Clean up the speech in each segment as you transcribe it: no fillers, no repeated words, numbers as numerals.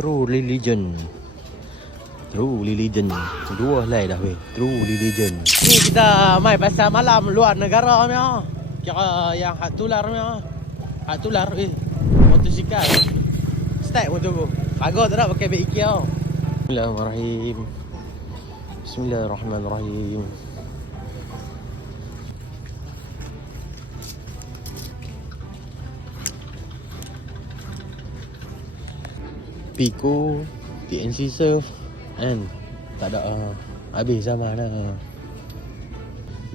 True Religion. True Religion. Dua helai dah weh. True Religion. Ni kita mai pasar malam luar negara ni ah. Kira yang hak tular ni ah. Hak tular weh. Motosikal. Start motor aku. Agak tak nak pakai beg IKEA. Bismillahirrahmanirrahim. Bismillahirrahmanirrahim. Pico, TNC Surf kan. Tak ada habis zaman dah.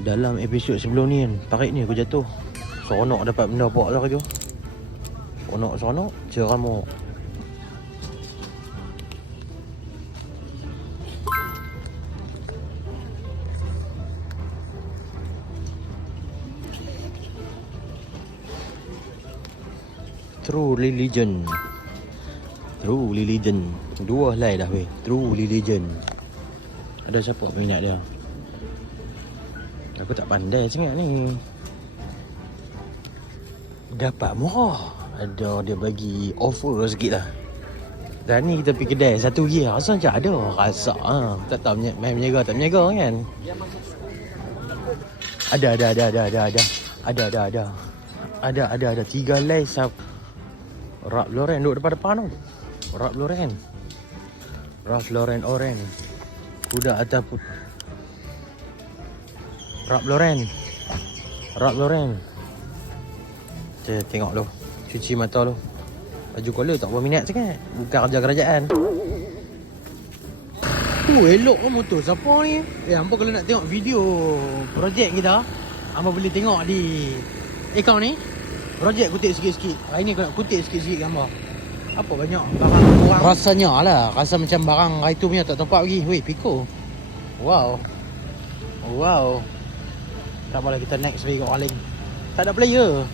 Dalam episod sebelum ni kan, parit ni aku jatuh. Seronok dapat benda bawa lah kerja. Seronok ceramok. True Religion. True Religion. Dua helai dah weh. True Religion. Ada siapa peminat dia? Aku tak pandai sangat ni. Dapat murah. Ada dia bagi offer sikit lah. Dan ni kita pergi kedai satu gear. Rasa macam ada rasa tak tahu main menjaga tak menjaga kan. Ada 3 helai Ralph Lauren duduk depan-depan tu. Ralph Lauren oren. Kuda ataupun Ralph Lauren. Kita tengok lu. Cuci mata lu. Baju collar tak berminat sangat. Bukan kerja kerajaan. Elok kan motor siapa ni? Hampa kalau nak tengok video projek kita, hampa boleh tengok di akaun ni. Projek kutip sikit-sikit. Hari ni aku nak kutip sikit-sikit gambar. Apa banyak barang orang. Rasanya lah. Rasa macam barang itu punya tak tempat lagi. Weh, Pico. Wow. Tak boleh kita next lagi kat orang lain. Tak ada player.